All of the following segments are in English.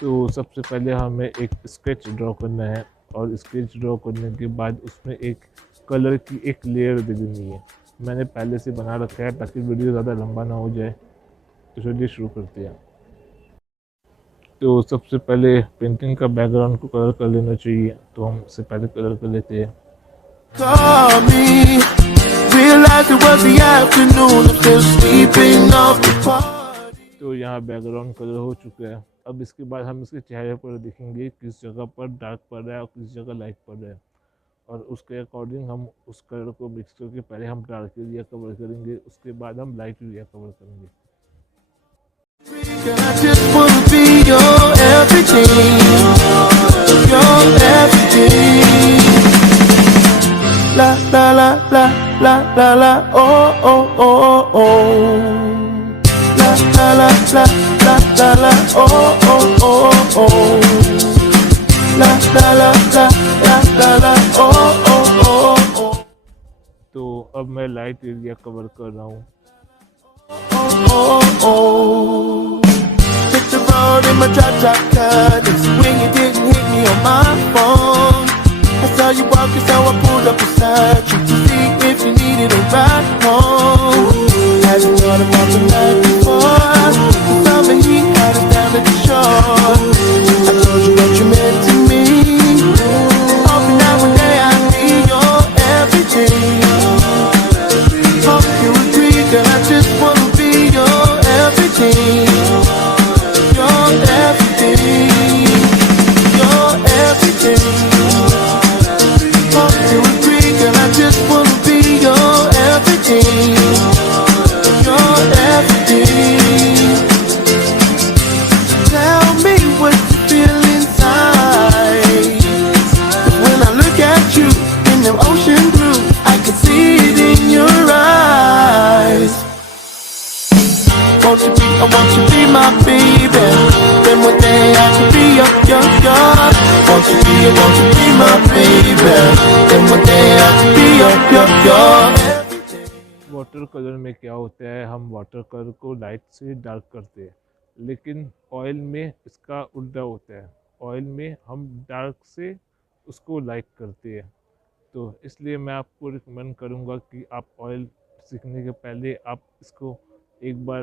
तो सबसे पहले हमें एक स्केच ड्रॉ करना है और स्केच ड्रॉ करने के बाद उसमें एक कलर की एक लेयर दे देनी है। मैंने पहले से बना रखा है ताकि वीडियो ज़्यादा लंबा ना हो जाए। तो चलिए शुरू करते हैं। तो सबसे पहले पेंटिंग का बैकग्राउंड को कलर कर लेना चाहिए, तो हम इससे पहले कलर कर लेते हैं। तो यहाँ बैकग्राउंड कलर हो चुका है। अब इसके बाद हम इसके चेहरे पर देखेंगे किस जगह पर डार्क पड़ रहा है और किस जगह लाइट पड़ रहा है, और उसके अकॉर्डिंग हम उस कलर को मिक्स करके पहले हम डार्क एरिया कवर करेंगे, उसके बाद हम लाइट एरिया कवर करेंगे। La la la la la la la oh oh oh oh la la la la la la la oh oh oh oh la la la la la la la oh oh oh oh। तो अब मैं light area cover कर रहा हूँ। Oh oh hit the road in my drop cut. It's when you didn't hit me on my phone. I saw you walking, so I pulled up beside you to see if you needed a ride home. Hadn't thought about the night before. The summer heat got us down at the shore. I told you what you meant to me. Hoping that one day I'd be your everything. Hope you agree, girl, I just wanna be your everything. Your everything. Your everything. Hope you agree, girl, I just wanna be your everything. Your everything. Tell me what you feel inside. 'Cause when I look at you in them ocean blue, I can see it in your eyes. Won't you be, I want you to be my baby. Then one day I can be your. Won't you be my baby. Then one day I can be your. Water colour में क्या होता है, हम water colour को light से dark करते हैं, लेकिन ऑयल में इसका उल्टा होता है। ऑयल में हम डार्क से उसको लाइट करते हैं। तो इसलिए मैं आपको रिकमेंड करूँगा कि आप ऑयल सीखने के पहले आप इसको एक बार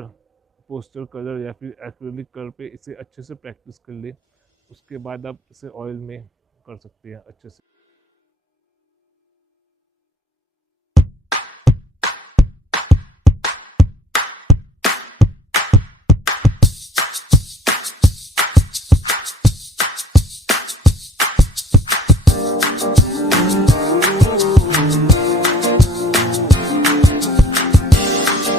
पोस्टर कलर या फिर एक्रेलिक कलर पे इसे अच्छे से प्रैक्टिस कर लें, उसके बाद आप इसे ऑयल में कर सकते हैं अच्छे से।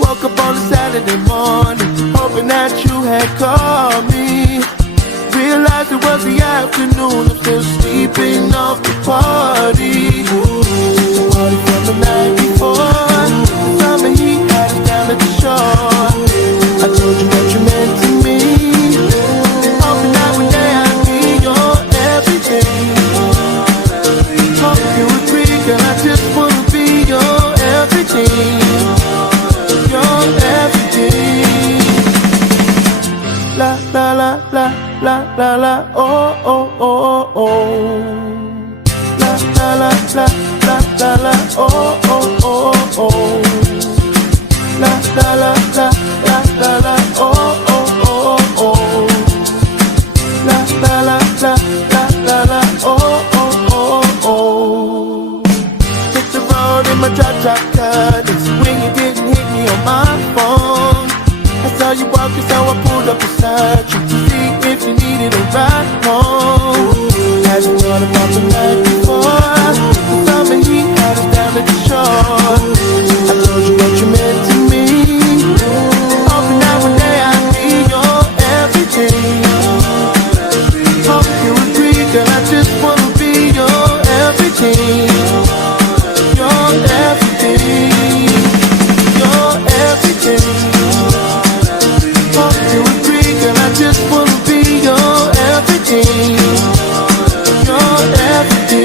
Woke up on a Saturday morning, hoping that you had called me. Realized it was the afternoon, I'm still sleeping off the party. The party from the night before. The summer heat had us down at the shore. I told you what you meant to me. Hoping that one day I'd be your everything. Hope you agree, girl, I just wanna be your everything. Your everything. La la la la la la la oh oh oh oh la la la la la la la oh oh oh oh la la la la la la la oh oh oh oh la la la la la la la oh oh oh oh hit the road in my drop cut. It's when you didn't hit me on my phone. I saw you walking, so I pulled up beside you to see if you needed a ride home. Hadn't thought about the night before. The summer heat got us down at the shore. I told you what you meant to me. Hoping that one day I'd be your everything. Hope you agree, girl, I just wanna be your everything. Your everything. Your everything. Hope you agree, girl, I just wanna be your everything. Your everything.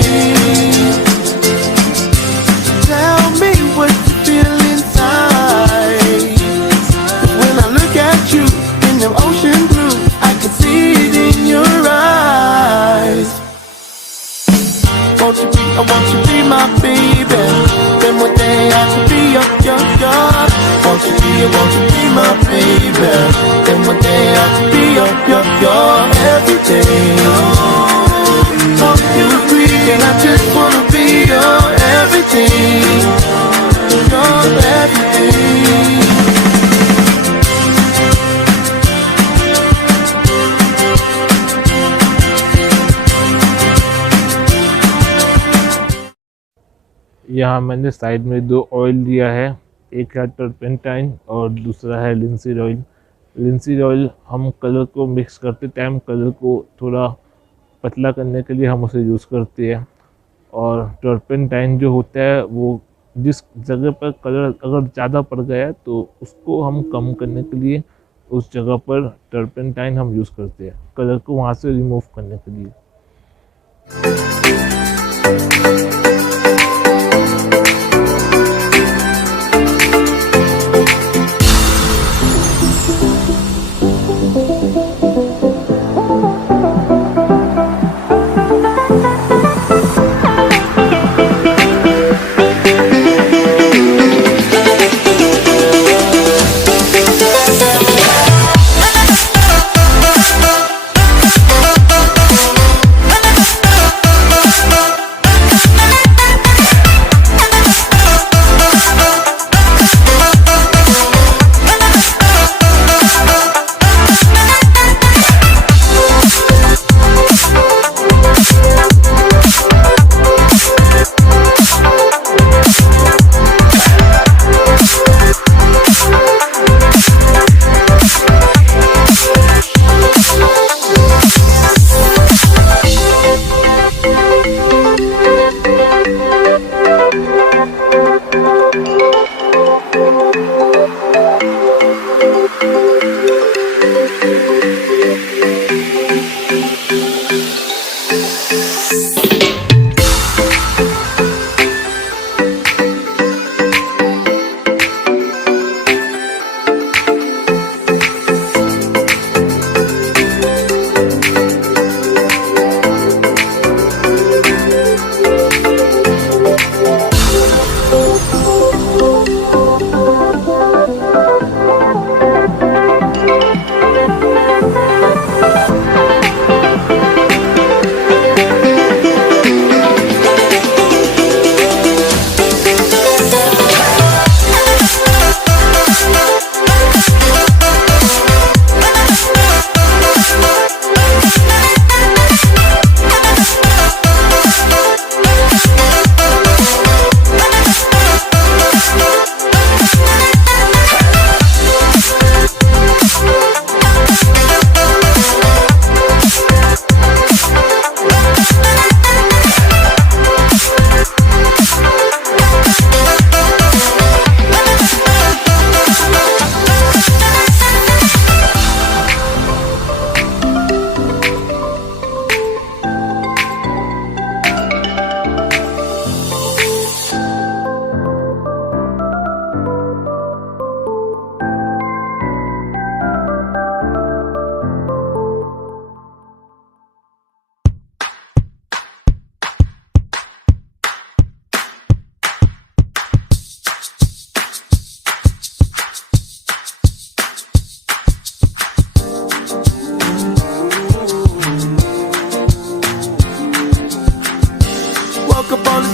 and won't you be my baby? Then one day I can be your everything. Hope you agree, and I just wanna be your everything. Your everything. यहाँ मैंने side में 2 oil लिया है, एक है turpentine और दूसरा है लिंसीड ऑयल। लिंसीड ऑयल हम कलर को मिक्स करते टाइम कलर को थोड़ा पतला करने के लिए हम उसे यूज़ करते हैं, और टर्पेंटाइन जो होता है वो जिस जगह पर कलर अगर ज़्यादा पड़ गया है तो उसको हम कम करने के लिए उस जगह पर टर्पेंटाइन हम यूज़ करते हैं, कलर को वहाँ से रिमूव करने के लिए।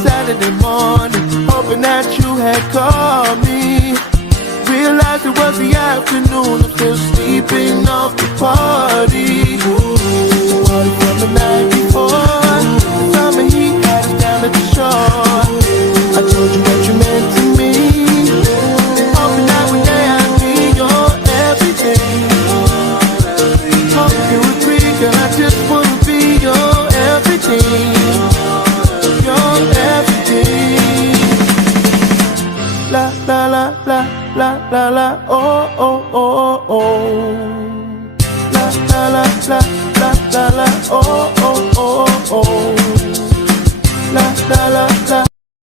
Saturday morning, hoping that you had called me. Realized it was the afternoon, I'm still sleeping off the party. Party from the night before, summer heat had us down at the shore. I told you what you meant to me, hoping that one day I'd be your everything. Hope you agree, girl, I just wanna be your everything. La la la la la la la oh oh oh oh. La la la la la la la oh oh oh oh. La la la la.